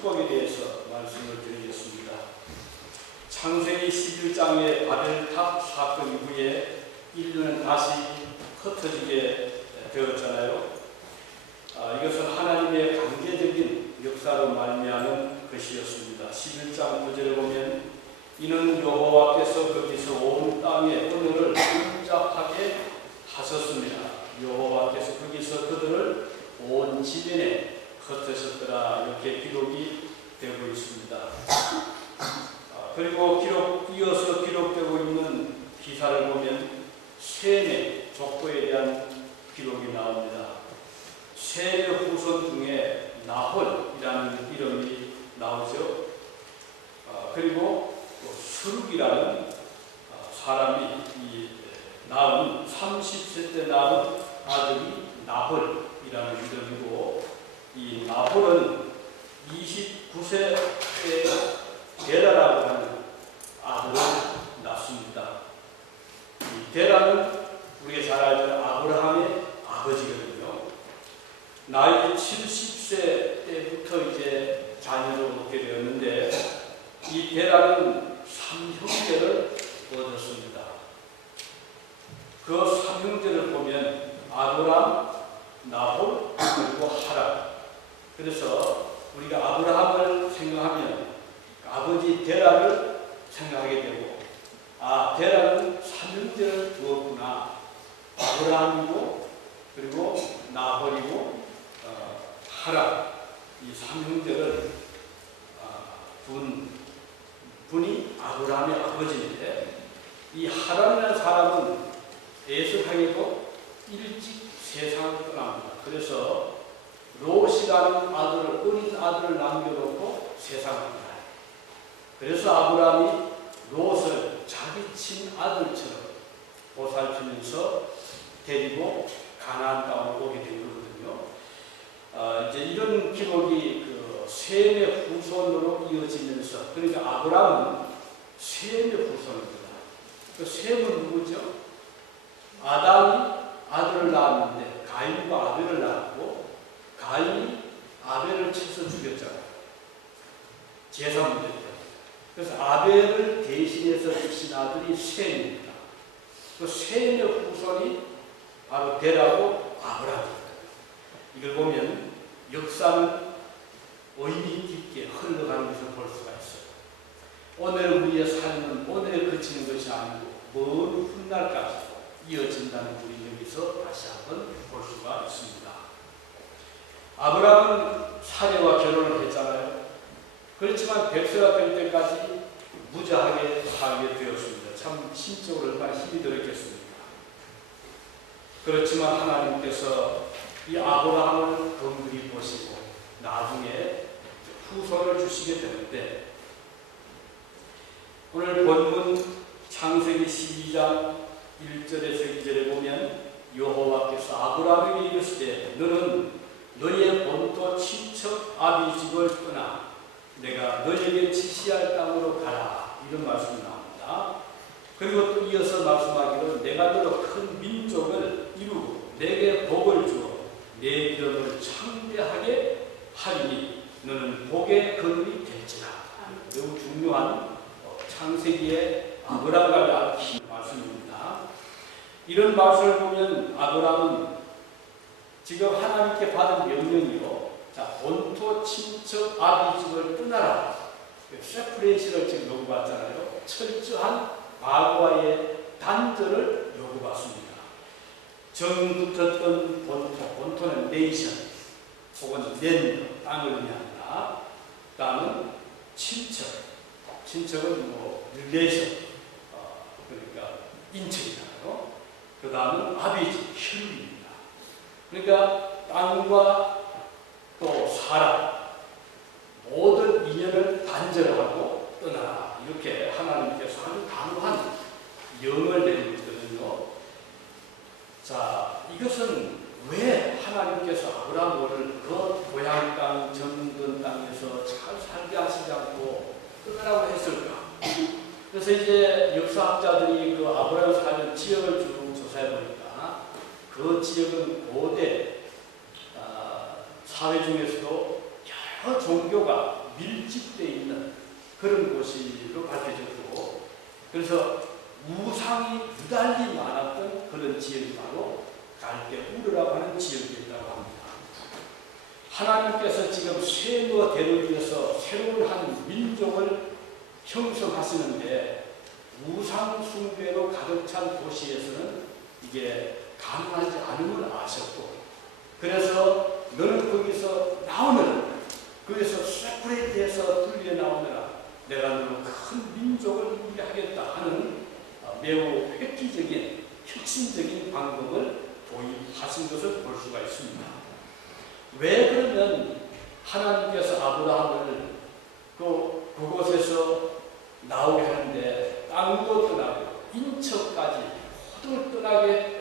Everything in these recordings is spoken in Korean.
축복에 대해서 말씀을 드리겠습니다. 창세기 11장의 바벨탑 사건 이후에 인류는 다시 흩어지게 되었잖아요. 이것은 하나님의 강제적인 역사로 말미암은 것이었습니다. 11장 9절에 보면 이는 여호와께서 거기서 온 땅의 하늘을 혼잡하게 하셨습니다. 여호와께서 거기서 그들을 온 지면에 흩으셨더라. 이렇게 기록이 되고 있습니다. 그리고 이어서 기록되고 있는 기사를 보면 셈의 족보에 대한 기록이 나옵니다. 셈의 후손 중에 나홀이라는 이름이 나오죠. 그리고 스룹이라는 사람이 낳은 30세 때 낳은 아들이 나홀이라는 이름이고, 이 나홀은 29세 때 데라라고 하는 아들을 낳습니다. 이 데라는 우리가 잘 알던 아브라함의 아버지거든요. 나이 70세 때부터 이제 자녀를 얻게 되었는데, 이 데라는 3형제를 얻었습니다. 그 3형제를 보면 아브람, 나홀, 그리고 하람. 그래서 우리가 아브라함을 생각하면 아버지 데라를 생각하게 되고, 데라는 3형제를 두었구나. 아브라함이고, 그리고 나홀이고, 하람. 이 3형제를 둔 분이 아브라함의 아버지인데, 이 하람이라는 사람은 애석하게도 일찍 세상을 떠납니다. 그래서 롯이라는 어린 아들을 남겨놓고 세상을 떠나요. 그래서 아브라함이 롯을 자기 친아들처럼 보살피면서 데리고 가나안 땅으로 오게 된 거거든요. 이제 이런 기록이 셈의 후손으로 이어지면서, 그러니까 아브라함은 셈의 후손입니다. 셈은 누구죠? 아담이 아들을 낳았는데 가인과 아벨을 낳았고, 가인이 아벨을 쳐서 죽였잖아요. 제사 문제 때문에. 그래서 아벨을 대신해서 주신 아들이 셈입니다. 그 셈의 후손이 바로 데라고 아브라함입니다. 이걸 보면 역사는 의미 깊게 흘러가는 것을 볼 수가 있어요. 오늘 우리의 삶은 오늘에 그치는 것이 아니고 먼 훗날까지 이어진다는 우리 여기서 다시 한번 볼 수가 있습니다. 아브라함은 사례와 결혼을 했잖아요. 그렇지만 100세가 될 때까지 무자하게 살게 되었습니다. 참 심적으로 얼마나 힘이 들었겠습니까? 그렇지만 하나님께서 이 아브라함을 긍휼히 보시고 나중에 후손을 주시게 되는데, 오늘 본문 창세기 12장 1절에서 2절에 보면 여호와께서 아브라함에게 이르시되 너는 너의 본토 친척 아비 집을 떠나 내가 너에게 지시할 땅으로 가라. 이런 말씀이 나옵니다. 그리고 또 이어서 말씀하기를 내가 너로 큰 민족을 이루고 내게 복을 주어 내 이름을 창대하게 하리니 너는 복의 근원이 될지라. 매우 중요한 창세기의 아브라함과 긴 말씀입니다. 이런 말씀을 보면 아브라함은 지금 하나님께 받은 명령이요, 본토 친척 아비 집을 떠나라. 세퍼레이션을 지금 요구받잖아요. 철저한 과거와의 단절을 요구받습니다. 정붙었던 본토는 네이션 혹은 랜드, 땅을 의미한다. 다음은 친척은 릴레이션, 그러니까 인척이잖아요. 그 다음은 아비지, 혈육입니다. 그러니까 땅과 또 사람, 모든 인연을 단절하고 떠나라. 이렇게 하나님께서 아주 강한 영을 내리고 있거든요. 자, 이것은 왜 하나님께서 아브라함을 그 고향 땅, 정든 땅에서 잘 살게 하시지 않고 떠나라고 했을까? 그래서 이제 역사학자들이 그 아브라함 사는 지역을 쭉 조사해 보니까 그 지역은 고대 사회 중에서도 여러 종교가 밀집되어 있는 그런 곳으로 밝혀졌고, 그래서 우상이 유달리 많았던 그런 지역이 바로 갈대우르라고 하는 지역이었다고 합니다. 하나님께서 지금 세너대를 위해서 새로운 한 민족을 형성하시는데 우상 숭배로 가득 찬 도시에서는 이게 가능하지 않음을 아셨고, 그래서 너는 거기서 나오느라, 거기서 세퍼레이트해서 분리해 나오느라 내가 너를 큰 민족을 이루게 하겠다 하는 매우 획기적인 혁신적인 방법을 도입하신 것을 볼 수가 있습니다. 왜 그러면 하나님께서 아브라함을 그곳에서 나오게 하는데 땅도 떠나고 인척까지 모두 떠나게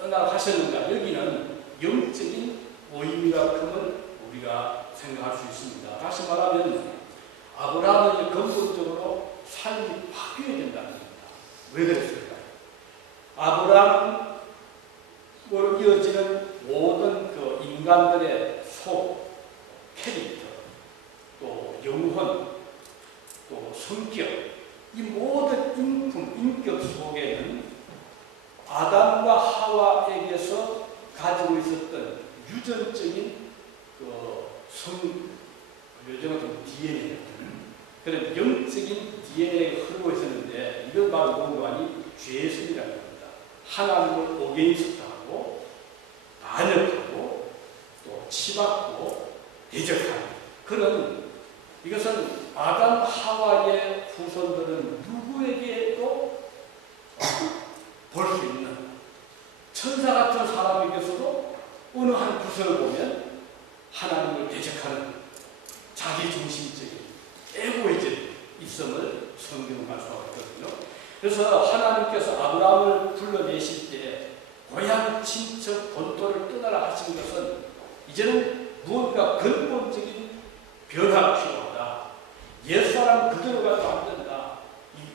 하셨는가? 여기는 영적인 의미가 큼을 우리가 생각할 수 있습니다. 다시 말하면 아브라함은 근본적으로 삶이 바뀌어야 된다는 겁니다. 왜 그랬을까요? 아브라함으로 이어지는 모든 그 인간들의 속, 캐릭터, 또 영혼, 또 성격, 이 모든 인격 속에는 아담과 하와에게서 가지고 있었던 유전적인 요즘은 좀 DNA 같은 그런 영적인 DNA가 흐르고 있었는데, 이걸 바로 뭔가니 죄성이라는 겁니다. 하나님을 어게인스트하고 반역하고 또 치받고 대적하는 그런, 이것은 아담 하와의 후손들은 누구에게도 볼 수 있는 천사 같은 사람에게서도 어느 한 구석을 보면 하나님을 대적하는 자기중심적인 에고이즘이 있음을 성경은 말씀하거든요. 그래서 하나님께서 아브라함을 불러내실 때 고향, 친척, 본토를 떠나라 하신 것은 이제는 무언가 근본적인 변화가 필요하다. 옛사람 그대로가 안 된다.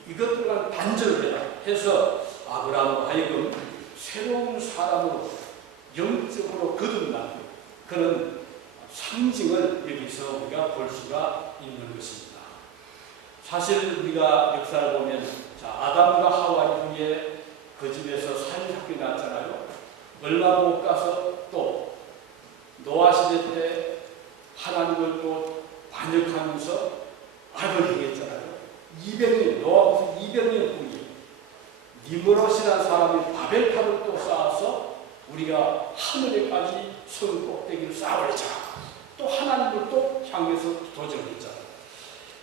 이것들과 단절을 해라 해서 아브라함으로 하여금 새로운 사람으로 영적으로 거듭나는 그런 상징을 여기서 우리가 볼 수가 있는 것입니다. 사실 우리가 역사를 보면 아담과 하와 이후에 그 집에서 살인사건이 났잖아요. 얼마 못 가서 또 노아 시대 때 하나님을 또 반역하면서 악을 행했잖아요. 200년, 노아부터 200년 후에 니므롯이라는 사람이 바벨탑을 또 쌓아서 우리가 하늘에까지 성 꼭대기를 쌓아올자 또 하나님을 또 향해서 도전했잖아요.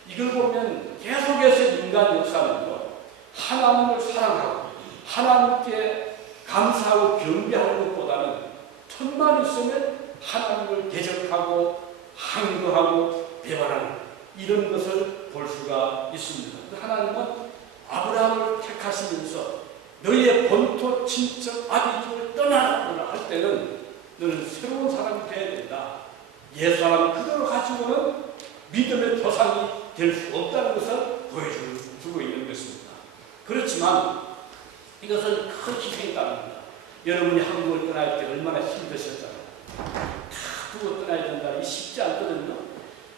이걸 보면 계속해서 인간 역사는요, 하나님을 사랑하고 하나님께 감사하고 경배하는 것보다는 틈만 있으면 하나님을 대적하고 항거하고 배반하는 이런 것을 볼 수가 있습니다. 하나님은 아브라함을 택하시면서 너희의 본토 친척 아비집을 떠나라 할 때는 너는 새로운 사람이 되어야 된다. 옛사람 그대로 가지고는 믿음의 조상이 될 수 없다는 것을 보여주고 있는 것입니다. 그렇지만 이것은 큰 희생이 따릅니다. 여러분이 한국을 떠날 때 얼마나 힘드셨잖아요. 다 두고 떠나야 된다. 이게 쉽지 않거든요.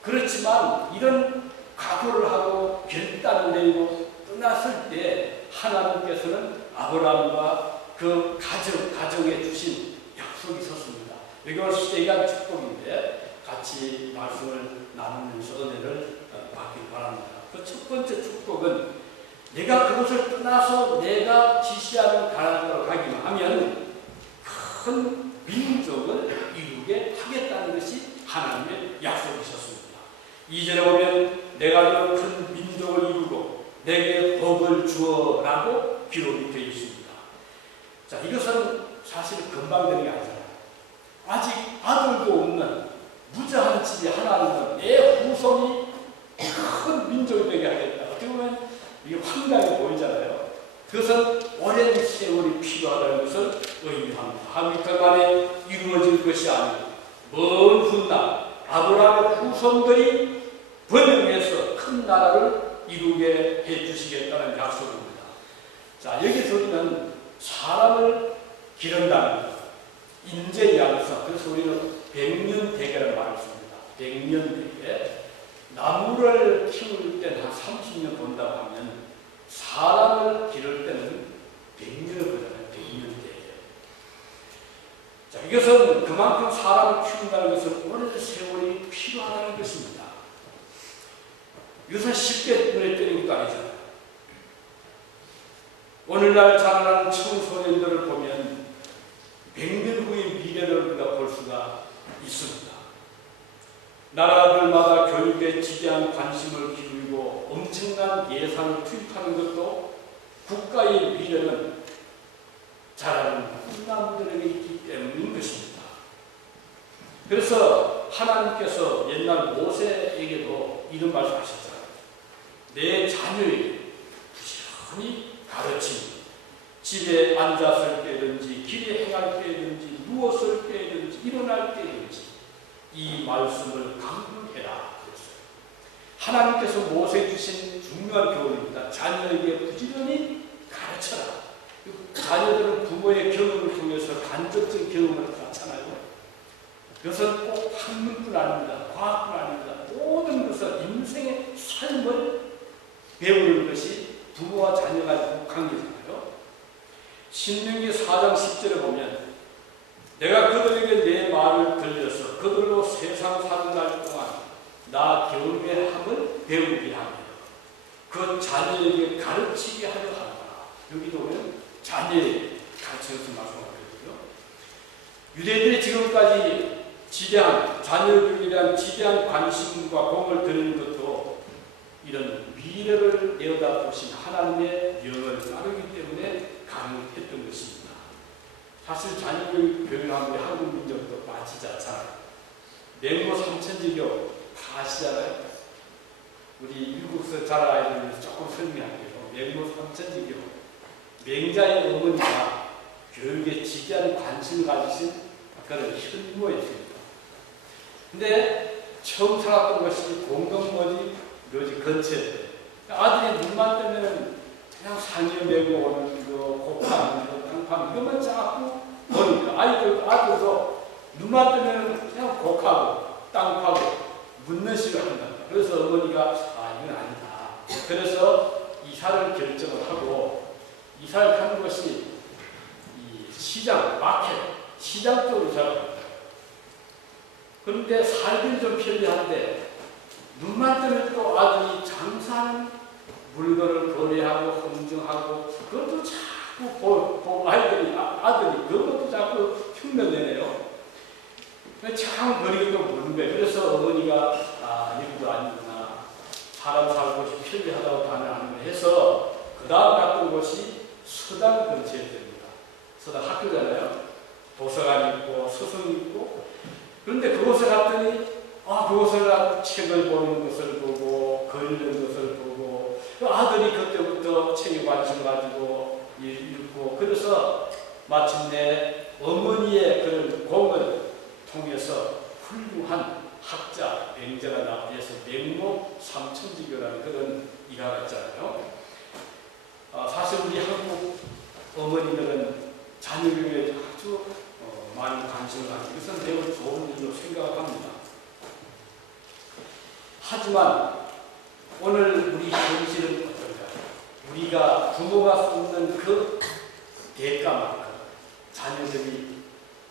그렇지만 이런 각오를 하고 결단을 내리고 떠났을 때 하나님께서는 아브라함과 그 가정에 주신 약속이 있었습니다. 이것이 시대가 축복인데 같이 말씀을 나누면서 은혜를 받길 바랍니다. 그 첫 번째 축복은 내가 그것을 떠나서 내가 지시하는 가나안으로 가기만 하면 큰 민족을 이루게 하겠다는 것이 하나님의 약속이셨습니다. 2절에 보면 내가 너를 큰 민족을 이루고 내게 복을 주어라고 기록이 되어 있습니다. 자, 이것은 사실 금방 되는 게 아니잖아요. 아직 아들도 없는 무자한 집이 하나님은 내 후손이 큰 민족이 되게 하겠다. 어떻게 보면 이게 황당해 보이잖아요. 그것은 오랜 세월이 필요하다는 것을 의미합니다. 한이틀 만에 이루어질 것이 아니고 먼 훗날 아브라함의 후손들이 번영해서 큰 나라를 이루게 해주시겠다는 약속입니다. 자, 여기서 우리는 사람을 기른다는 것, 인재양성, 그래서 우리는 백년대계를 말했습니다. 백년대계. 나무를 키울 때는 한 30년 본다고 하면 사람을 기를 때는 100년을 보잖아요. 100년대예요. 자, 이것은 그만큼 사람을 키운다는 것은 오랜 세월이 필요하다는 것입니다. 이것은 쉽게 눈에 띄는 것도 아니잖아요. 오늘날 자라나는 청소년들을 보면 100년 후의 미래를 우리가 볼 수가 있습니다. 나라들마다 교육에 지대한 관심을 기울이고 엄청난 예산을 투입하는 것도 국가의 미래는 자라는 꿈나무들에게 있기 때문인 것입니다. 그래서 하나님께서 옛날 모세에게도 이런 말씀하셨잖아요. 내 자녀에게 부지런히 가르치니 집에 앉았을 때든지 길에 행할 때든지 누웠을 때든지 일어날 때든지 이 말씀을 강구해라 그랬어요. 하나님께서 모세에 주신 중요한 교훈입니다. 자녀에게 부지런히 가르쳐라. 자녀들은 부모의 경험을 통해서 간접적인 경험을 갖잖아요. 그것은 꼭 학문뿐 아닙니다. 과학뿐 아닙니다. 모든 것을 인생의 삶을 배우는 것이 부모와 자녀가 관계잖아요. 신명기 4장 10절에 보면 내가 그들에게 내 말을 들려서 그들로 세상 사는 날 동안 나 경외함을 배우게 하며 그 자녀에게 가르치게 하려 하노라. 여기도 보면 자녀에게 가르쳐서 말씀하거든요. 유대인들이 지금까지 자녀들에 대한 지대한 관심과 공을 들이는 것도 이런 미래를 내어다보신 하나님의 명을 따르기 때문에 가능했던 것입니다. 사실 자녀 교육하면 한국 민족도 빠지지 않잖아요. 맹모 삼천지교 다 아시잖아요. 우리 미국에서 자란 아이들을 조금 설명할게요. 맹모 삼천지교 맹자의 어머니가 교육에 지대한 관심을 가지신 그런 현모였습니다. 근데 처음 살았던 것이 공동묘지 근처에 아들이 눈만 뜨면 그냥 상여 메고 오는 거 곡판, 땅판 이것만 자꾸 보니까 아들도 눈만 뜨면 그냥 곡하고 땅 파고 묻는 식을 한다. 그래서 어머니가 이건 아니다. 그래서 이사를 결정을 하고 이사를 하는 것이 이 시장, 마켓, 시장 쪽으로 이사를 합니다. 그런데 살기는 좀 편리한데 눈만 뜨면 또 아들이 장사하는 물건을 거래하고 흥정하고 그것도 자꾸 아들이 그것도 자꾸 흉내내네요. 참 거리기도 모르는 거예요. 그래서 어머니가 이것도 아니구나. 사람 살고 싶이 편리하다고 단언하는 거 해서 그 다음 갔던 곳이 서당 근처에 됩니다. 서당 학교잖아요. 도서관 있고 서성 있고 그런데 그곳에 갔더니 그곳을 책을 보는 것을 보고 글 읽는 것을 보고 아들이 그때부터 책에 관심 가지고 읽고 그래서 마침내 어머니의 그런 공을 통해서 훌륭한 학자, 맹자가 나와서 맹모 삼천지교라는 그런 이가가 있잖아요. 사실 우리 한국 어머니들은 자녀 교육에 아주 많은 관심을 가지고 이것은 매우 좋은 일로 생각을 합니다. 하지만 오늘 우리 현실은 어떨까요? 우리가 부모가 쏟는 그 대가만큼 자녀들이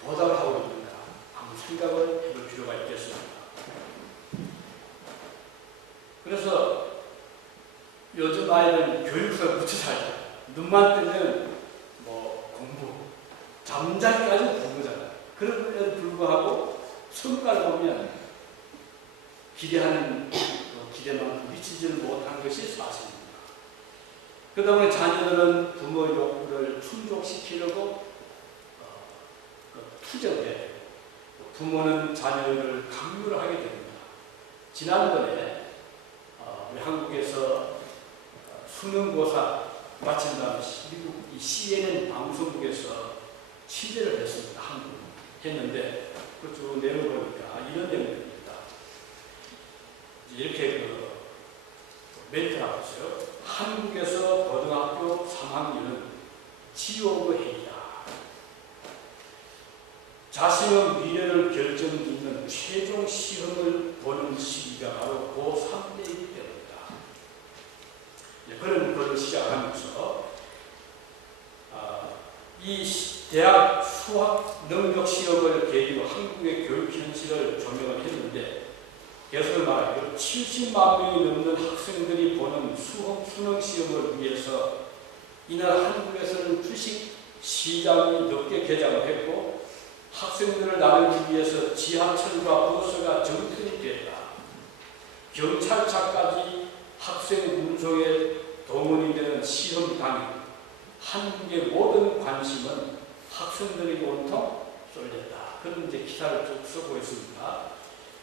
보답을 하고 있는가 한번 생각을 해볼 필요가 있겠습니다. 그래서 요즘 아이들은 교육서를 무척 잘 해요. 눈만 뜨면 공부, 잠자기까지 공부잖아요. 그런데도 불구하고 성과를 보면 기대하는 기대만큼 미치지를 못한 것이 사실입니다. 그러다 보니 자녀들은 부모 욕구를 충족시키려고 투정해 부모는 자녀를 강요를 하게 됩니다. 지난번에 우리 한국에서 수능고사 마친 다음에 미국 CNN 방송국에서 취재를 했습니다. 한국 했는데 그 쭉 내려보니까 이런 내용입니다. 이렇게 멘트가 있어요. 한국에서 고등학교 3학년은 지옥의 해이다. 자신의 미래를 결정짓는 최종 시험을 보는 시기가 바로 고3 때이기 때문이다. 그런 것을 시작하면서 이 대학 수학 능력 시험을 계기로 한국의 교육 현실을 조명을 했는데, 계속 말하기로 70만 명이 넘는 학생들이 보는 수능 시험을 위해서 이날 한국에서는 주식 시장이 늦게 개장을 했고, 학생들을 나누기 위해서 지하철과 버스가 정편이 됐다. 경찰차까지 학생 운송에 동원이 되는 시험 당일, 한국의 모든 관심은 학생들에게 온통 쏠렸다. 그런 이제 기사를 쭉 쓰고 있습니다.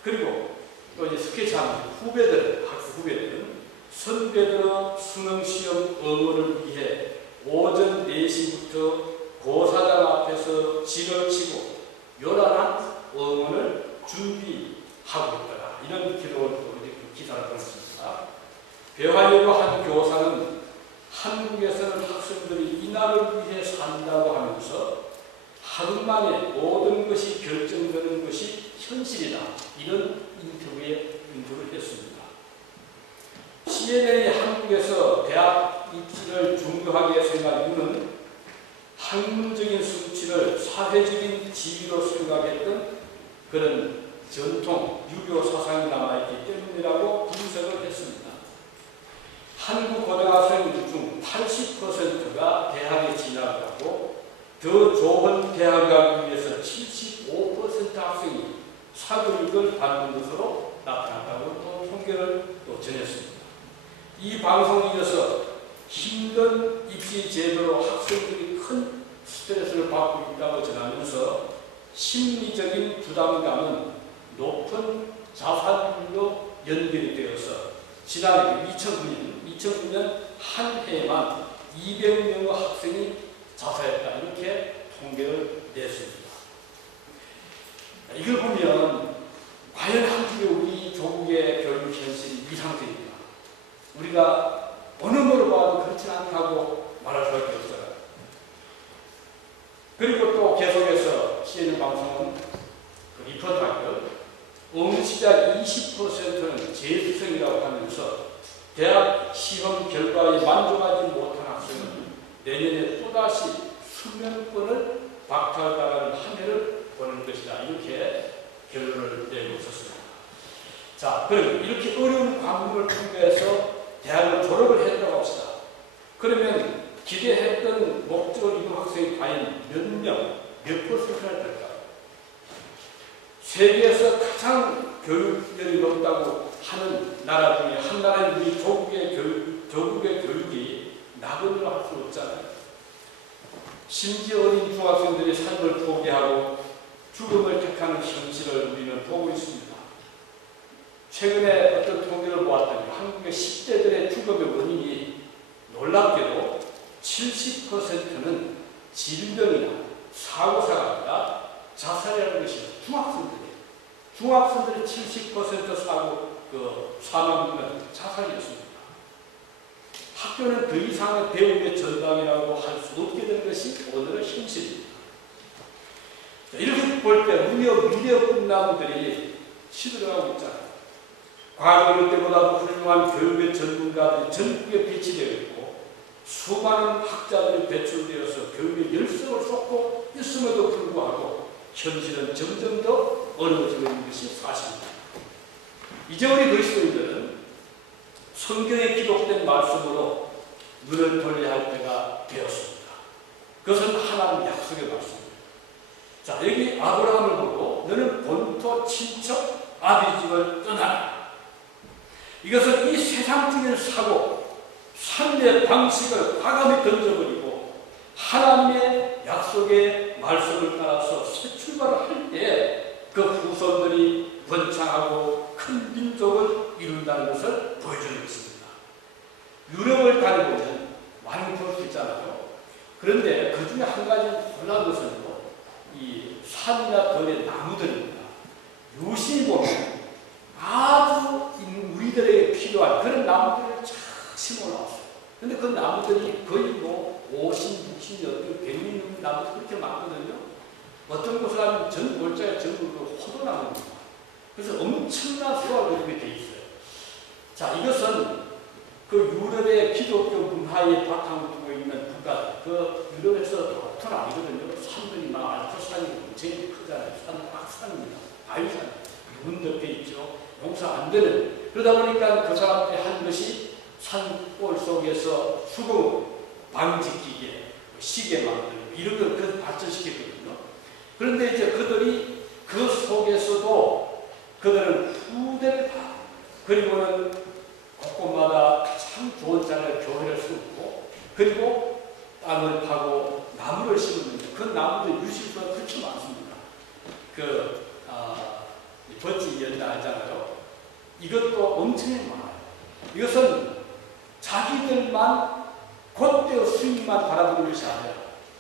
그리고 또 이제 스케치하는 후배들, 학교 후배들은 선배들의 수능시험 응원을 위해 오전 4시부터 고사장 앞에서 진을 치고 요란한 응원을 준비하고 있더라. 이런 기록을 또 이렇게 기사를 보냈습니다. 배화여고 한 교사는 한국에서는 학생들이 이날을 위해 산다고 하면서 하루 만에 모든 것이 결정되는 것이 현실이다. 이런 인터뷰를 했습니다. CNN이 한국에서 대학 입시를 중요하게 생각한 이유는 학문적인 성취를 사회적인 지위로 생각했던 그런 전통, 유교 사상이 남아있기 때문이라고 분석을 했습니다. 한국 고등학생 중 80%가 대학에 진학을 하고 더 좋은 대학 가기 위해서 75% 학생이 사교육을 받는 것으로 나타났다고 또 통계를 또 전했습니다. 이 방송에 이어서 힘든 입시 제도로 학생들이 큰 스트레스를 받고 있다고 전하면서 심리적인 부담감은 높은 자살률로 연결이 되어서 지난해 2009년 한 해에만 200명의 학생이 자살했다. 이렇게 통계를 냈습니다. 이걸 보면 과연 한국의 우리 조국의 교육 현실이 이 상태입니다. 우리가 어느 거로 봐도 그렇지 않다고 말할 수밖에 없어요. 그리고 또 계속해서 CNN 방송은 그 리포트하기를 응시자 20%는 재수생이라고 하면서 대학 시험 결과에 만족하지 못한 학생은 내년에 또다시 수면권을 박탈당하는 한 해를 보는 것이다. 이렇게 결론을 내고 있었습니다. 자, 그럼 이렇게 어려운 과목을 통과해서 대학을 졸업을 했다고 합시다. 그러면 기대했던 목적을 이룬 학생이 과연 몇 명, 몇 퍼센트나 될까요? 세계에서 가장 교육열이 높다고 하는 나라 중에 한 나라인 우리 조국의 교육이 나그네로 할 수 없잖아요. 심지어 어린 중학생들이 삶을 포기하고 죽음을 택하는 현실을 우리는 보고 있습니다. 최근에 어떤 통계를 보았더니 한국의 10대들의 죽음의 원인이 놀랍게도 70%는 질병이나 사고사가 아니라 자살이라는 것이에요. 중학생들이 70% 사망률은 자살이었습니다. 학교는 더 이상의 배움의 전당이라고 할 수 없게 된 것이 오늘의 현실입니다. 이렇게 볼 때 미래 꿈나무들이 시들어가고 있잖아요. 과거 때보다도 훌륭한 교육의 전문가들이 전국에 배치되어 있고 수많은 학자들이 배출되어서 교육의 열성을 쏟고 있음에도 불구하고 현실은 점점 더 어려워지고 있는 것이 사실입니다. 이제 우리 그리스도인들은 성경에 기록된 말씀으로 눈을 돌려야 할 때가 되었습니다. 그것은 하나님 약속의 말씀입니다. 자, 여기 아브라함을 보고 너는 본토 친척 아비 집을 떠나라. 이것은 이 세상적인 사고, 삶의 방식을 과감히 던져버리고 하나님의 약속의 말씀을 따라서 새 출발을 할 때 그 후손들이 번창하고 큰 민족을 이룬다는 것을 보여주는 것입니다. 유럽을 다녀보면 많이 볼 수 있잖아요. 그런데 그 중에 한 가지 놀라운 것은 이 산이나 들의 나무들입니다. 유심히 보면 아주 우리들에게 필요한 그런 나무들을 쫙 심어놨어요. 그런데 그 나무들이 거의 50, 60년, 100년 나무들 그렇게 많거든요. 어떤 곳을 하면 전 골짜기 전부 호도나무입니다. 그래서 엄청난 수확 그림이 되어 있어요. 자, 이것은 그 유럽의 기독교 문화에 바탕을 두고 있는 국가, 그 유럽에서 보통 아니거든요. 산들이 막 알프산이고 제일 크잖아요. 산 박산입니다. 바위산. 눈 덮여 있죠. 용서 안 되는. 그러다 보니까 그 사람들이 한 것이 산골 속에서 수국 방직기계, 시계 만들고 이런 걸 그 발전시켰거든요. 그런데 이제 그들이 그 속에서도 그들은 후대를 다, 그리고는 곳곳마다 참 좋은 자리에 교회를 세우고, 그리고 땅을 파고 나무를 심었는데 그 나무도 유실수가 그렇게 많습니다. 버찌 연다 알잖아요. 이것도 엄청나게 많아요. 이것은 자기들만 곧대어 수익만 바라보는 것이 아니라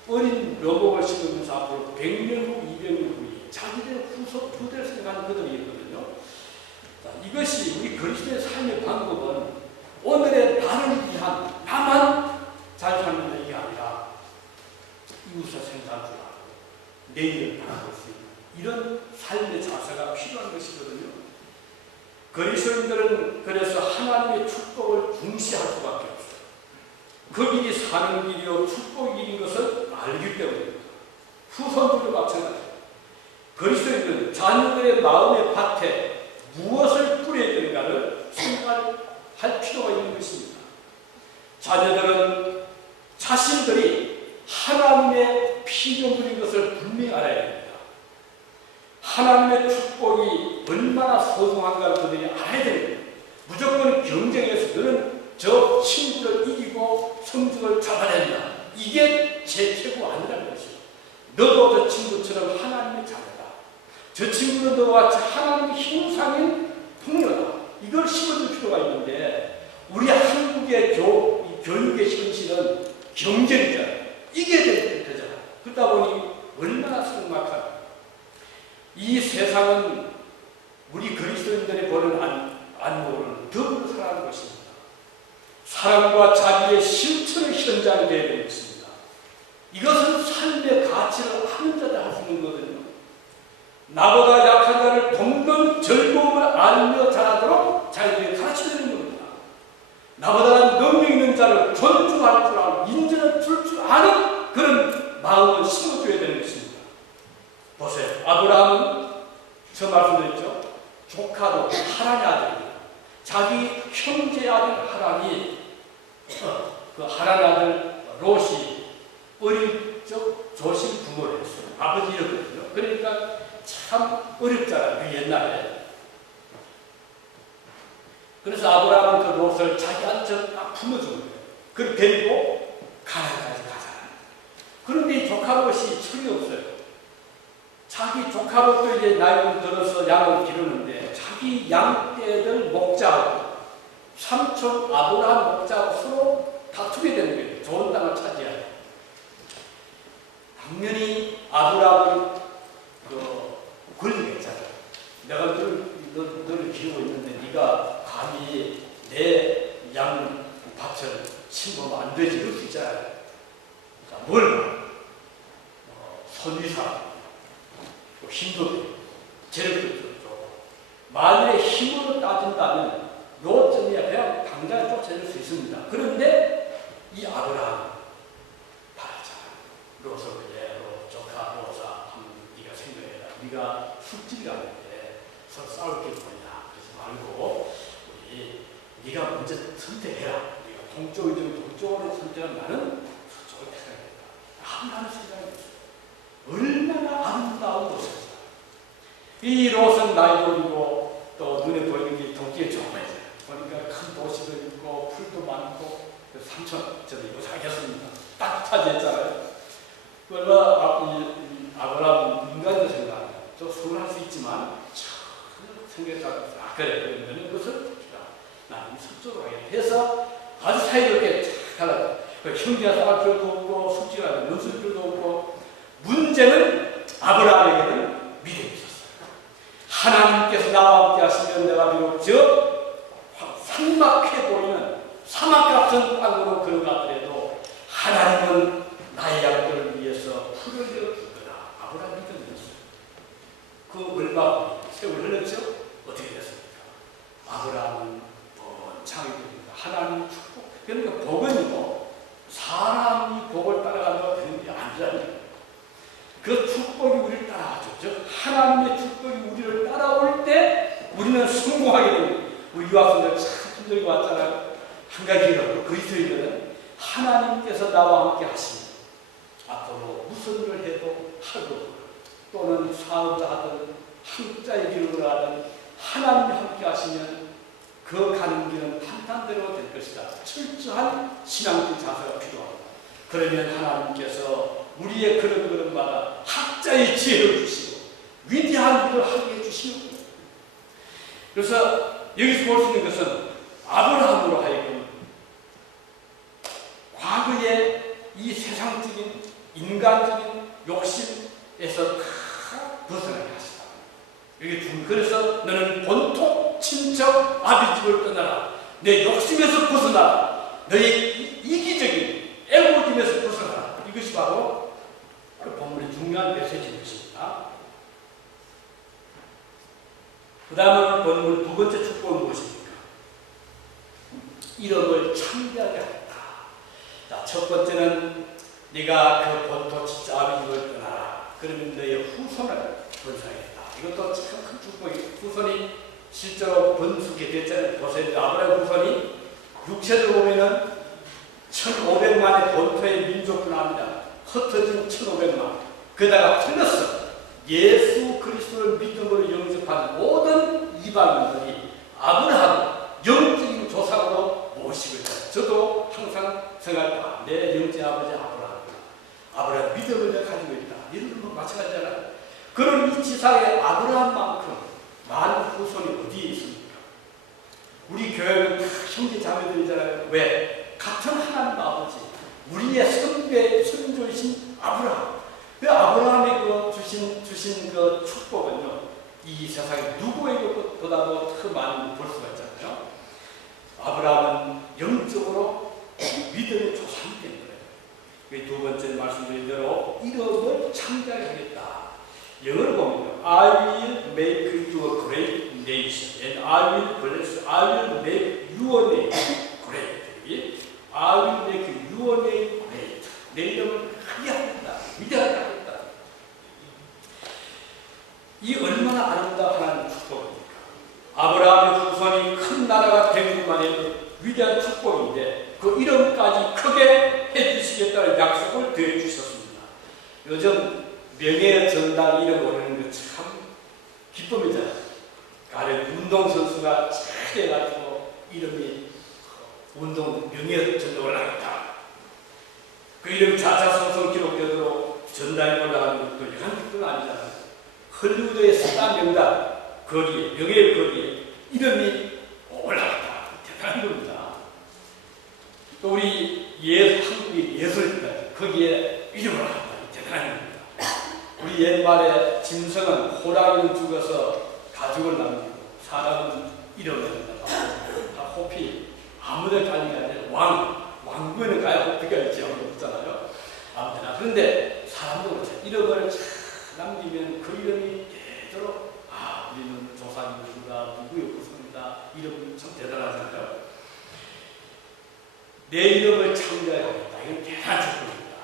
어린 묘목을 심으면서 앞으로 100년 후, 200년 후에 자기들의 후대를 생각하는 그들이 있거든요. 자, 이것이 우리 그리스도의 삶의 방법은 오늘의 나를 위한 나만 잘 사는 것이 아니라 이웃을 생각할 줄 알고 내일을 바라볼 수 있는 이런 삶의 자세가 필요한 것이거든요. 그리스도인들은 그래서 하나님의 축복을 중시할 수밖에 없어요. 그 길이 사는 길이요 축복의 길인 것을 알기 때문입니다. 후손들도 마찬가지예요. 그리스도인들은 자녀들의 마음의 밭에 무엇을 뿌려야 되는가를 생각할 필요가 있는 것입니다. 자녀들은 자신들이 하나님의 피조물인 것을 분명히 알아야 됩니다. 하나님의 축복이 얼마나 소중한가를 그들이 알아야 됩니다. 무조건 경쟁해서 너는 저 친구를 이기고 성적을 잡아낸다. 이게 제 최고 아니라는 것이요. 너도 저 친구처럼 하나님의 자녀다. 저 친구는 너와 같이 하나님의 형상인 동료다. 이걸 심어줄 필요가 있는데 우리 한국의 교육의 현실은 경쟁이잖아요. 이겨야 되잖아요. 그러다 보니 얼마나 삭막한 이 세상은 우리 그리스도인들이 보는 안목을 더불어 살아가는 것입니다. 사랑과 자비의 실천의 현장이 되어야 되는 것입니다. 이것은 삶의 가치를 아는 자들 할 수 있는 거거든요. 나보다 약한 자를 돕는 즐거움을 알며 자라도록 자기들이 가르쳐야 되는 겁니다. 나보다 능력 있는 자를 존중할 줄 알고 인정할 줄 아는 그런 마음을 심어줘야 되는 것입니다. 보세요. 아브라함은 저 말씀드렸죠. 조카도 하란의 아들입니다. 자기 형제 아들 하란이 그 하란 아들 롯이 어릴 적 조실 부모를 했어요. 아버지 이렇거든요. 그러니까 참 어렵잖아요. 그 옛날에. 그래서 아브라함은 그 롯을 자기한테 딱 품어준 거예요. 그걸 데리고 가나안까지 가잖아요. 그런데 이 조카 롯이 철이 없어요. 자기 조카로도 이제 나이를 들어서 양을 기르는데 자기 양떼들 목자하고 삼촌 아브라함 목자하고 서로 다투게 되는 거예요. 좋은 땅을 차지하려. 당연히 아브라함은 권리했잖아요. 내가 너를 기르고 있는데 네가 감히 내 양 밭을 침범하면 안 되지. 이럴 수 있잖아요. 자, 뭘? 선위사. 힘도 되고, 재력도 좋고. 만일에 힘으로 따진다면, 요점이야 그냥 당장에 쫓아낼 수 있습니다. 그런데, 이 아브라함, 바라잖아. 롯을 그래, 조카, 롯아, 네가 생각해라. 네가 숙집이라 하는데, 서로 싸울 게 뭐냐. 그러지 말고, 네가 먼저 선택해라. 네가 동쪽이든 동쪽으로 선택하면 나는 서쪽을 택하겠다. 하나는 생각이 있어요. 얼마나 아름다운 곳이었어요. 이 롯은 나이 돌리고 또 눈에 보이는 게 도끼에 좋아요. 보니까 큰 도시도 있고 풀도 많고 삼촌 저도 이거 사겠습니다. 따뜻하게 했잖아요. 그러나 아브라함은 인간도 생각합니다. 좀 서운할 수 있지만 생각이 잘 그래 그러면 그것을 나는 서쪽으로 가겠다 해서 아주 사이좋게 잘 갈라요. 형제가 싸울 필요도 없고 숙지가 연습 필요도 없고 문제는 아브라함에게는 믿음이 있었어요. 하나님께서 나와 함께 하시면 내가 비록 저 삭막해 보이는 사막 같은 땅으로 걸어가더라도 하나님은 나의 양들을 위해서 풀을 내어 줄 거다. 아브라함이 믿습니다. 그러면 성공하게 됩니다. 우리 유학생들 참 힘들게 왔잖아요. 한 가지로 그리스도인들은 하나님께서 나와 함께 하시니 앞으로 무슨 일을 해도 하고 또는 사업자 하든 한자의 길을 하든 하나님이 함께 하시면 그 가는 길은 판단대로 될 것이다. 철저한 신앙적 자세가 필요합니다. 그러면 하나님께서 우리의 걸음걸음마다 학자의 지혜를 주시고 위대한 일을 하게 해주시는 거예요. 그래서 여기서 볼 수 있는 것은 아브라함으로 하여금 과거의 이 세상적인 인간적인 욕심에서 벗어나게 하시다. 그래서 너는 본토 친척 아비집을 떠나라. 내 욕심에서 벗어나라. 너의 이기적인 애고심에서 벗어나라. 이것이 바로 그 본문의 중요한 메시지인 것입니다. 그 다음은 본문 두 번째 축복은 무엇입니까? 이름을 창대하게 하겠다. 자, 첫 번째는 네가 그 본토 진짜 아비집을 떠나라. 그러면 너의 후손을 번성하겠다. 이것도 참 큰 축복이에요. 후손이 실제로 번성하게 됐잖아요. 보세요. 아브라함 후손이 육체를 보면은 1500만의 본토의 민족뿐 아닙니다. 흩어진 1500만. 그러다가 틀렸어. 예수 그리스도를 믿음으로 영접한 모든 이방인들이 아브라함 영적인 조상으로 모시고 있다. 저도 항상 생각합니다. 내 영적 아버지 아브라함 믿음을 가지고 있다. 이런 건 마찬가지잖아요. 그런 이 지상에 아브라함만큼 많은 후손이 어디에 있습니까? 우리 교회는 다 형제 자매들이잖아요. 왜? 같은 하나님 아버지, 우리의 선조이신 아브라함. 그 아브라함이 주신 그 축복은요, 이 세상에 누구에게보다도 더 많이 볼 수가 있잖아요. 아브라함은 영적으로 믿음의 조상이 된 거예요. 두 번째 말씀드린 대로 이름을 창대하게 하겠다. 영어로 보면 I will make you a great nation and I will bless, I will make your name great. I will make your name great. 내 이름을 크게 하겠다. 위대하게 하겠다. 이 얼마나 아름다운 하나님의 축복입니까? 아브라함의 후손이 큰 나라가 되는 것만이 위대한 축복인데 그 이름까지 크게 해주시겠다는 약속을 더해주셨습니다. 요즘 명예 전당 이름 오르는 거 참 기쁨이잖아요. 가령 운동선수가 잘 해가지고 이름이 운동 명예 전당 올라갔다. 그 이름 자자성성 기록되도록 전당에 올라가는 것도 약한 기쁨은 아니잖아요. 헐리우드의 스타 명단 거리에, 명예의 거리에 이름이 올라갔다. 대단한 겁니다. 또 우리 한국의 예술인들 거기에 이름 올라갔다. 대단한 겁니다. 우리 옛말에 짐승은 호랑이는 죽어서 가죽을 남기고 사람은 이름을 남긴다. 다 호피 아무데 가는 게 아니라 왕국에는 가야 호피가 있지 없잖아요. 아무튼 그런데 사람도 그렇죠. 이름을 남기면 그 이름이 계속 우리는 조상입니다. 누구의 후손입니다. 이름이 참 대단하잖아요. 내 이름을 창대하겠다. 이건 대단한 축복입니다.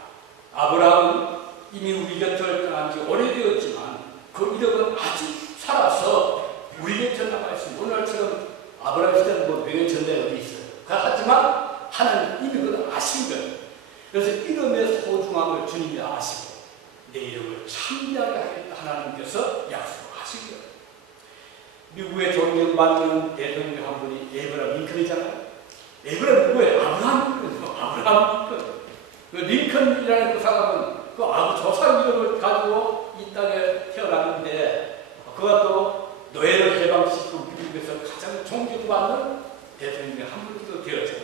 아브라함은 이미 우리 곁을 떠난 지 오래되었지만 그 이름은 아직 살아서 우리 곁에 남아 있습니다. 오늘처럼 아브라함 시대는 뭐 명예 전당이 어디 있어요. 하지만 하나님 이미 그걸 아신 거예요. 그래서 이름의 소중함을 주님이 아시고 내 이름을 창대하게 하겠다 하나님께서 약속하신 거예요. 미국의 존경받는 대통령 한 분이 에이브라함 링컨이잖아요. 에이브라함 누구예요? 아브라함 링컨. 그 링컨이라는 그 사람은 그 아주 조상 이름을 가지고 이 땅에 태어났는데 그가 또 노예를 해방시키고 미국에서 가장 존경받는 대통령이 한 분도 되었죠.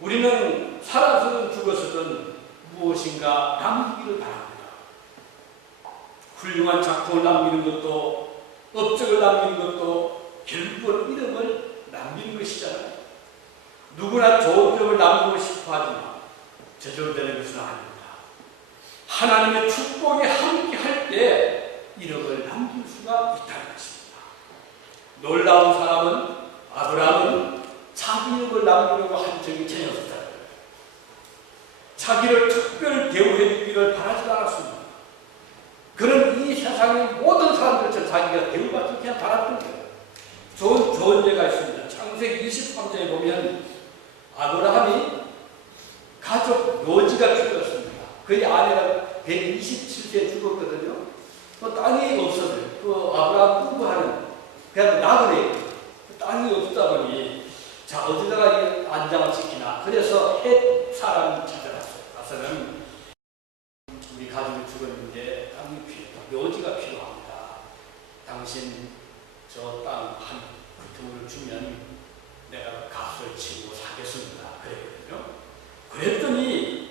우리는 살아서든 죽어서든 무엇인가 남기기를 바랍니다. 훌륭한 작품을 남기는 것도 업적을 남기는 것도 결국은 이름을 남기는 것이잖아요. 누구나 좋은 이름을 남기고 싶어 하지만 저절되는 것은 아닙니다. 하나님의 축복에 함께 할 때 이름을 남길 수가 있다는 것입니다. 놀라운 사람은 아브라함은 자기 이름을 남기려고 한 적이 전혀 없었다는 거예요. 자기를 특별히 대우해 주기를 바라지 않았습니다. 그는 이 세상 세상의 모든 사람들처럼 자기가 대우받기 그냥 바랐던 거예요. 좋은 예가 있습니다. 창세기 23장에 보면 아브라함이 가족 묘지가 필요했습니다. 그의 아내가 127세에 죽었거든요. 또 땅이 없어서요. 그 아브라함 공부하는 그냥 나그네 땅이 없다 보니 자 어디다가 안장을 지키나. 그래서 헷 사람을 찾아갔어요. 가서는 우리 가족이 죽었는데 땅이 묘지가 필요합니다. 당신 저 땅 한 그토를 주면 내가 값을 치고 사겠습니다. 그랬거든요. 그랬더니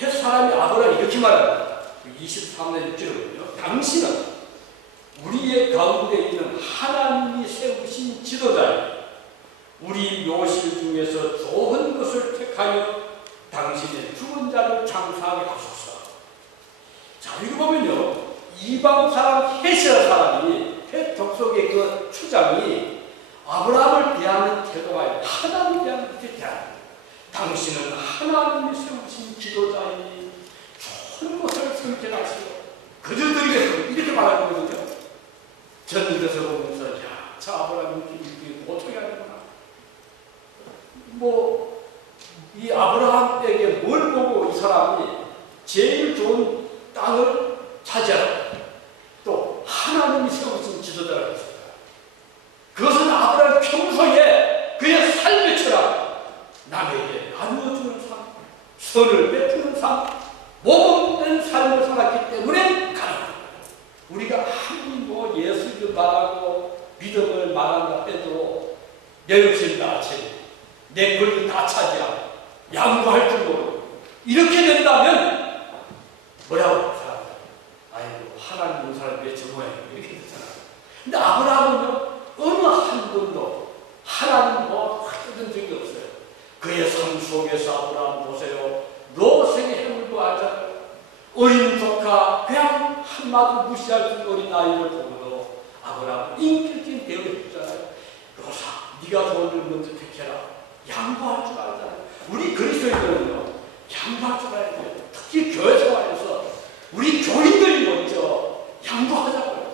헷 사람이 아브라함이 이렇게 말합니다. 23년 6절이거든요. 당신은 우리의 가운데 있는 하나님이 세우신 지도자이니 우리 묘실 중에서 좋은 것을 택하여 당신의 죽은 자를 장사하게 하소서. 자, 여기 보면요. 이방 사람 헷이라는 사람이 헷 족속의 그 추장이 아브라함을 대하는 태도가 하나님을 대하는 태도야. 당신은 하나님이 세우신 지도자이니 좋은 것을 선택하시오. 그들에게서 이렇게 말하는 거거든요. 저는 이것을 보면서 야, 저 아브라함이 이렇게 어떻게 하는구나. 이 아브라함에게 뭘 보고 이 사람이 제일 좋은 땅을 차지하라. 또 하나님이 세우신 지도자라고 했습니다. 그것은 아브라함 평소에 그의 삶의 철학, 남에게 나누어주는 삶, 선을 베푸는 삶, 모범된 삶을 살았기 때문에 가능합니다. 우리가 아무리 예수를 말하고 믿음을 말한다 해도 내 욕심 다 채고 내 권리 다 차지하고 양보할 줄 모르고 이렇게 된다면 뭐라고 사람들 아이고 하나님 용사를 왜 저거해 이렇게 되잖아요. 근데 아브라함은요 어느 한 번도 하나님 하던 적이 없어요. 그의 삶 속에서 아브라함 보세요. 노생의 해물도 하잖아요. 어린 조카 그냥 한마디 무시할 수 있는 어린 아이를 보고도 아브라함 인격적인 대우를 해주잖아요. 여사 네가 좋은 일 먼저 택해라. 양보할 줄 알잖아요. 우리 그리스도인들은요 양보할 줄 알아야 돼요. 특히 교회 생활에서 우리 교인들이 먼저 양보하자고요.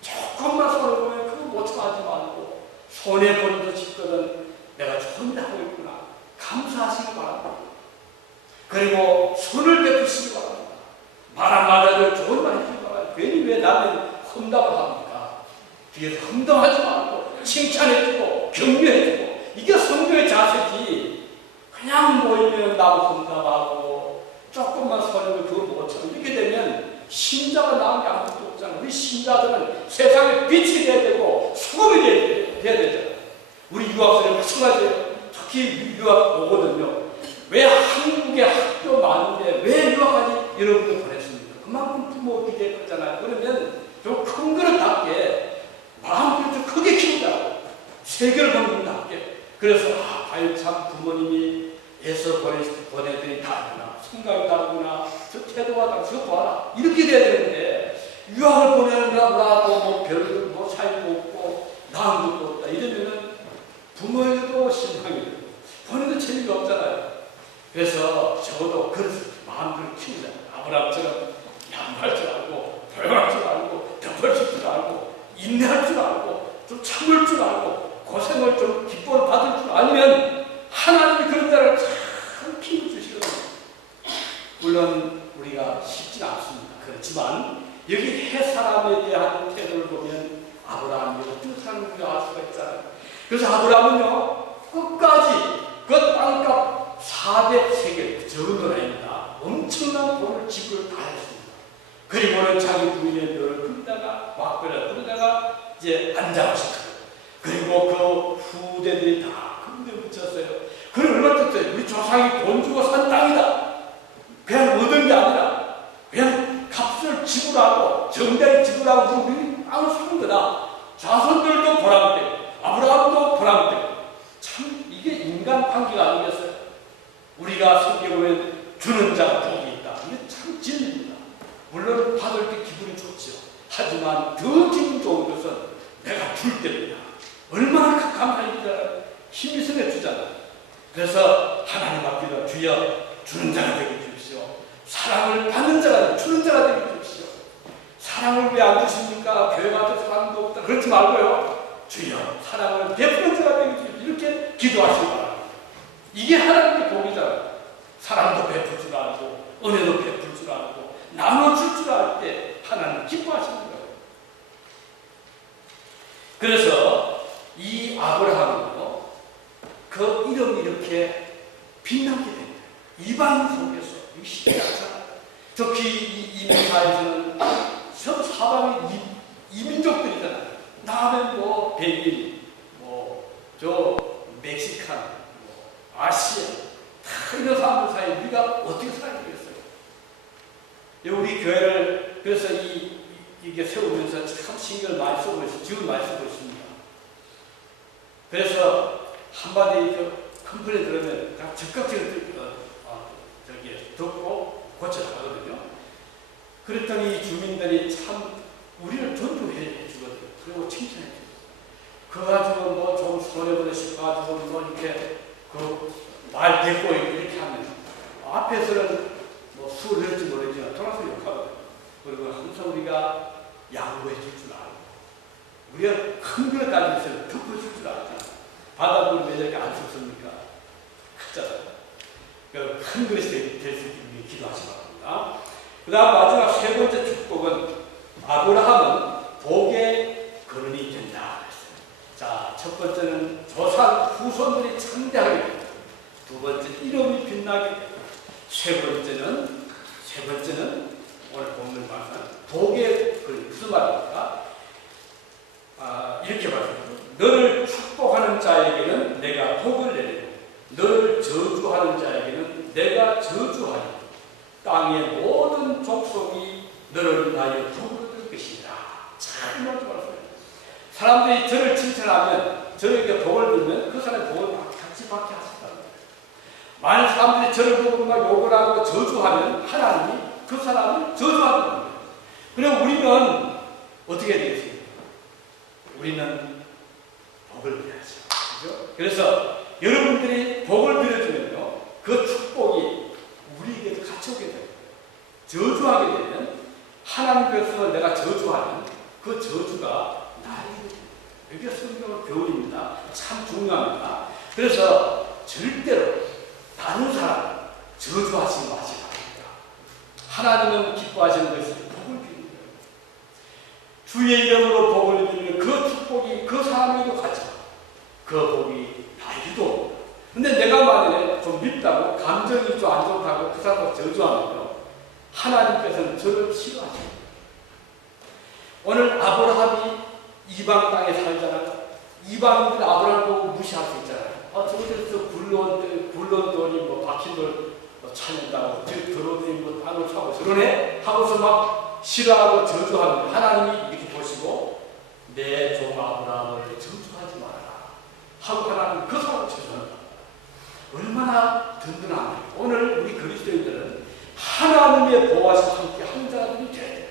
조금만 손을 보면 그거 못 참하지 말고 손에 보는 듯 싶거든 내가 좋은 일 하고 있구나. 감사하시기 바랍니다. 그리고 손을 베푸시기 바랍니다. 말 한마디를 좋은 말 해주기 바랍니다. 괜히 왜 남의 험담을 합니까? 뒤에서 험담하지 말고 칭찬해주고 격려해주고 이게 성도의 자세지. 그냥 모이면 나무 험담하고 조금만 서는 그걸 못 참고 이렇게 되면 신자가 나온 게 아무것도 없잖아요. 우리 신자들은 세상에 빛이 돼야 되고 소금이 돼야 되잖아요. 우리 유학생은 마찬가지예요. 특히 유학 오거든요. 왜 한국에 학교 많은데 왜 유학까지 여러분들 보냈습니까? 그만큼 부모 기대 크잖아요. 그러면 좀 큰 그릇답게 마음을 좀 크게 키우자고 세계를 보는답게. 그래서 참 부모님이 애써 보내더니 다르구나. 생각이 다르구나. 저 태도가 다르구나. 저거 봐라. 이렇게 돼야 되는데 유학을 보내는가 나도 별로 사이도 없고 나은 것도 없다. 이러면은 부모에게도 실망이 되고 보내도 재미가 없잖아요. 그래서 적어도 그래서 마음을 키우자. 아브라함처럼 양보할 줄 알고 벌할 줄 알고 덮어줄 줄 알고 인내할 줄 알고 좀 참을 줄 알고 고생을 좀 기쁨을 받을 줄 알면 하나님이 그런 자를 참 키워주시거든요. 물론 우리가 쉽진 않습니다. 그렇지만 여기 해 사람에 대한 태도를 보면 아브라함이 어떤 사람인지 알 수가 있잖아요. 그래서 아브라함은요 끝까지 그 땅값 400세겔 적은 건 아닙니다. 엄청난 돈을 지불을 다 했습니다. 그리고는 자기 부인의 묘를 긁다가 막걸리를 끓다가 이제 안장을 시켜요. 그리고 그 후대들이 다 금대 붙였어요. 그걸 얼마나 뜻해요? 우리 조상이 돈 주고 산 땅이다. 그냥 얻은 게 아니라 그냥 값을 지불하고 정당히 지불하고 우리 땅을 산 거다. 자손들도 보람되고 아브라함도 보람되고 참 이게 인간 관계가 아니겠어요? 우리가 성경에 보면 주는 자가 복이 있다. 이게 참 진리입니다. 물론 받을 때 기분이 좋죠. 하지만 더 기분 좋은 것은 내가 줄 때입니다. 얼마나 감사히 힘이 생겨 주잖아요. 그래서 하나님 앞에다 주여 주는 자가 되게 주십시오. 사랑을 받는 자가 주는 자가 되게 주십시오. 사랑을 왜 그렇지 말고요. 주여 사랑을 베풀어 주라 이렇게 기도하시기 바랍니다. 이게 하나님의 복이잖아요. 사랑도 베풀 줄 알고 은혜도 베풀 줄 알고 나눠줄 줄 알 때 하나님 기뻐하시는 거예요. 그래서 이 아브라함은요, 그 이름이 이렇게 빛나게 됩니다. 이방 속에서 쉽지 않잖아요. 특히 이 이민사에서는 전 사방이 이민족들이잖아요. 나는 뭐 백인, 뭐 저 멕시칸, 뭐 아시아, 다 이런 사람들 사이에 우리가 어떻게 살겠어요? 우리 교회를 그래서 이게 세우면서 참 신경을 많이 쓰고 있어요. 지금 많이 쓰고 있습니다. 그래서 한마디 컴플레인 들으면 적극적으로 듣고 고쳐나가거든요. 그랬더니 주민들이 참 우리를 존중해 주거든요. 그리고 칭찬해 주거든요. 그거 가지고 뭐 좀 손해보듯이 가지고 뭐 이렇게 말 대고 이렇게 하면 앞에서는 뭐 수를 할지 모르지만 돌아서 욕하거든요. 그리고 항상 우리가 양보해 줄 줄 알고 우리가 큰 걸 가지고 있으면 덮어줄 줄 알잖아요. 바닷물 왜 이렇게 안 춥습니까? 크잖아요. 큰 그릇이 될 수 있게 기도하시 바랍니다. 그 다음 마지막 세 번째 축복은 아브라함은 복의 근원이 된다. 자, 첫 번째는 조상 후손들이 창대하게 됩니다. 두 번째는 이름이 빛나게 됩니다. 세 번째는 오늘 본문 말씀 복의 근원. 무슨 말입니까? 이렇게 말합니다. 너를 축복하는 자에게는 내가 복을 내리고 너를 저주하는 자에게는 내가 저주하리. 땅의 모든 족속이 너를 인하여 복을 얻을 것이다. 참 말씀하셨어요. 사람들이 저를 칭찬하면 저에게 복을 빌면 그 사람의 복을 같이 받게 하신다는 거예요. 만약 사람들이 저를 보고 막 욕을 하고 저주하면 하나님이 그 사람을 저주하는 거예요. 그럼 우리는 어떻게 되겠습니까? 우리는 복을 빌어야죠. 그렇죠? 그래서 여러분들이 복을 빌어주면요, 그 축복이 우리에게도 같이 오게 돼요. 저주하게 되면 하나님 백성을 내가 저주하면 그 저주가 나에게 돼요. 이게 성경 교훈입니다. 참 중요합니다. 그래서 절대로 다른 사람 저주하지 마시기 바랍니다. 하나님은 기뻐하시는 것이 복을 비는 거예요. 주의 이름으로 복을 빌면 그 축복이 그 사람에게도 가죠. 그 복이 나에게도. 근데 내가 만약에 좀 밉다고 감정이 좀 안 좋다고 그 사람을 저주하면요, 하나님께서는 저를 싫어하십니다. 오늘 아브라함이 이방 땅에 살잖아요. 이방인들 아브라함 보고 무시할 수 있잖아요. 저기서 굴러온 돌이 뭐 박힌 돌 찾는다고 들어오더니 뭐 땅을 차고 저러네 하고서 막 싫어하고 저주하면 하나님이 이렇게 보시고 내 종 아브라함을 저주하지 말아라 하고 하나님 그 사람을 저주한다. 얼마나 든든합니까? 오늘 우리 그리스도인들은 하나님의 보호하심 함께 한 자들이 돼야 돼요.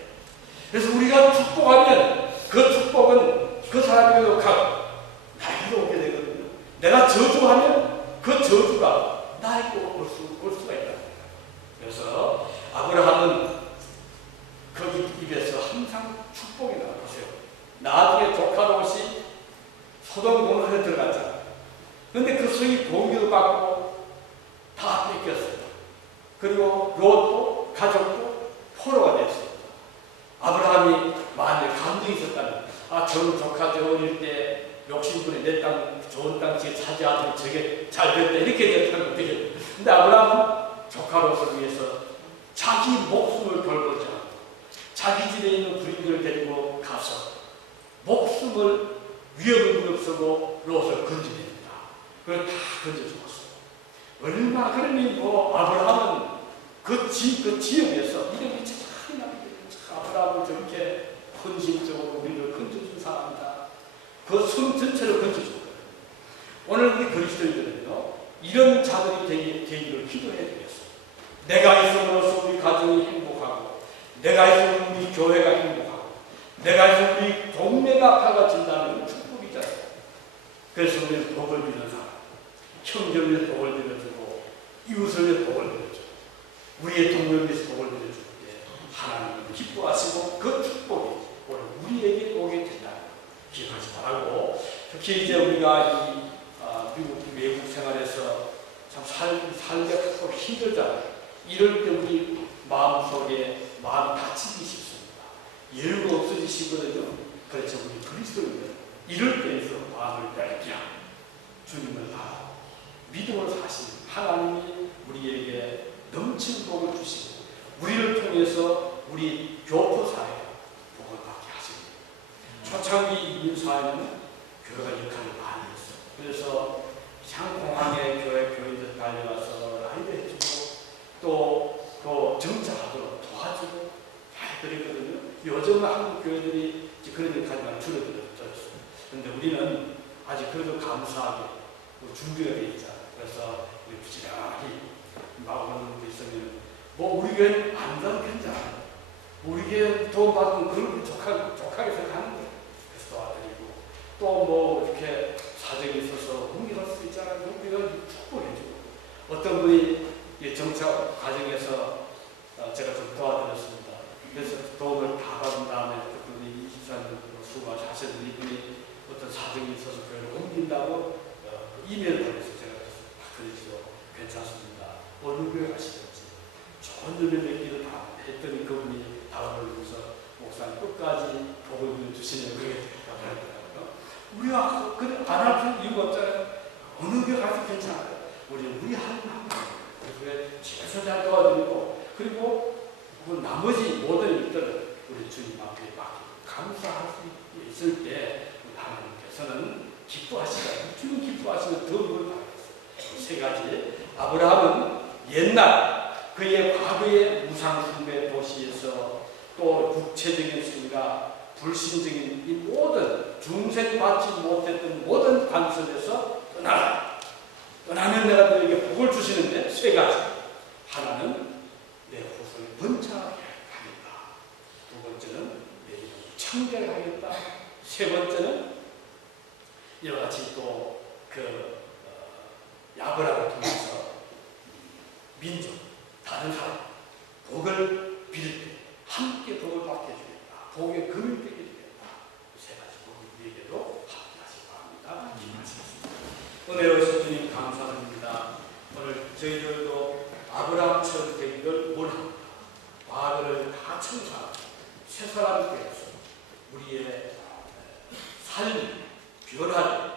그래서 우리가 축복하면 그 축복은 그 사람에게도 나에게도 오게 되거든요. 내가 저주하면 그 저주가 나에게도 올 수가 있다. 그래서 아브라함은 거기 입에서 항상 축복이 나오세요. 나중에 조카 롯이 소돔 고모라에 들어갔잖아요. 그런데 그 성이 공격을 받고 다 뺏겼어요. 그리고 롯도 가족도 포로가 됐어요. 아브라함이 만약에 감정이 있었다면 저는 조카 때 어릴 때 욕심부려 내 땅 좋은 땅 지에 차지하더니 저게 잘 됐다 이렇게 됐다는 거죠. 근데 아브라함은 조카 롯을 위해서 자기 목숨을 걸고자 자기 집에 있는 부인들을 데리고 가서 목숨을 위협을 무릅쓰고 롯을 건져냅니다. 그걸 다 건져주었어요. 얼마나 그러니 뭐 아브라함은 그 지역에서 이름이 참 나게 돼요. 아브라함은 저렇게 헌신적으로 우리를 건져준 사람이다. 그 성전체를 건져준 거예요. 오늘 우리 그리스도인들은요, 이런 자들이 되기를 기도해야 되겠어요. 내가 있음으로써 우리 가정이 행복하고, 내가 있으면 우리 교회가 행복하고, 내가 있으면 우리 동네가 밝아진다는 축복이잖아요. 그래서 우리는 복을 빌는 사람, 형제를 복을 빌어주고, 이웃을 복을 빌어주고, 우리의 동료에서 복을 빌어줄 때 하나님은 기뻐하시고 그 축복이 오늘 우리에게 오게 된다. 기억하지 바라고, 특히 이제 우리가 이 미국 외국 생활에서 참 살기가 힘들잖아요. 이럴 때 우리 마음속에 마음이 다치기 쉽습니다. 여유가 없어지시거든요. 그렇죠. 우리 그리스도인들 이럴 때에서 마음을 뺄게야 주님을 다 믿음으로 사시는 하나님이 우리에게 넘치는 복을 주시고 우리를 통해서 우리 교포 사회가 복을 받게 하십니다. 초창기 이민사회는 교회가 역할을 많이 했어요. 그래서 상공항에 교인들 달려와서 라이브 해주고 또 정착하도록 도와주고 다 해드렸거든요. 요즘은 한국 교회들이 그런 역할이 줄어들었어요. 그런데 우리는 아직 그래도 감사하게 준비가 되어 있잖아요. 그래서 우리 부지런히 마음을 먹고 있으면 우리 교회는 안전 괜찮아요. 우리 교회 도움 받으면 그걸 족하게 생각하는 거예요. 그래서 도와드리고 또 이렇게 사정이 있어서 옮겨갈 수 있잖아요. 우리가 축복해주고 어떤 분이 정착 과정에서 제가 좀 도와드렸습니다. 그래서 도움을 다 받은 다음에 그분이 24년 수고하셨는데 이분이 어떤 사정이 있어서 교회를 옮긴다고 이메일 보내서 제가 그랬죠. 괜찮습니다. 어느 교회 가시든지 좋은 일을 맺기를 다 했더니 그분이 답을 주면서 목사님 끝까지 복을 주시는 그게 하더라고요. 우리가 안 할 이유가 없잖아요. 어느 교회 가도 괜찮아요. 우리 하나님 그래서 최선을 잘 도와드리고 그리고 나머지 모든 일들은 우리 주님 앞에 감사할 수 있을 때 하나님께서는 기뻐하시잖아요. 주님 기뻐하시면 더 뭘 바라겠어요. 세 가지. 아브라함은 옛날 그의 과거의 우상숭배 도시에서 또 육체적인 승리가 불신적인 이 모든 중생받지 못했던 모든 관습에서 떠나면 내가 너에게 복을 주시는데 세 가지. 하나는 내 후손을 번창하게 하겠다. 두 번째는 내 이름을 청대하게 하겠다. 세 번째는 이와 같이 또 아브라함을 통해서 민족, 다른 사람 복을 빌 때 함께 복을 받게 해주겠다. 복의 금이 되게 해주겠다. 세 가지 복이 우리에게도 함께 하시기 바랍니다. 기도하시겠습니다. 오늘 오신 주님 감사드립니다. 오늘 저희들도 아브라함처럼 되기를 원합니다. 과거를 다 청산하고 새 사람이 되어서 우리의 삶이 변화되고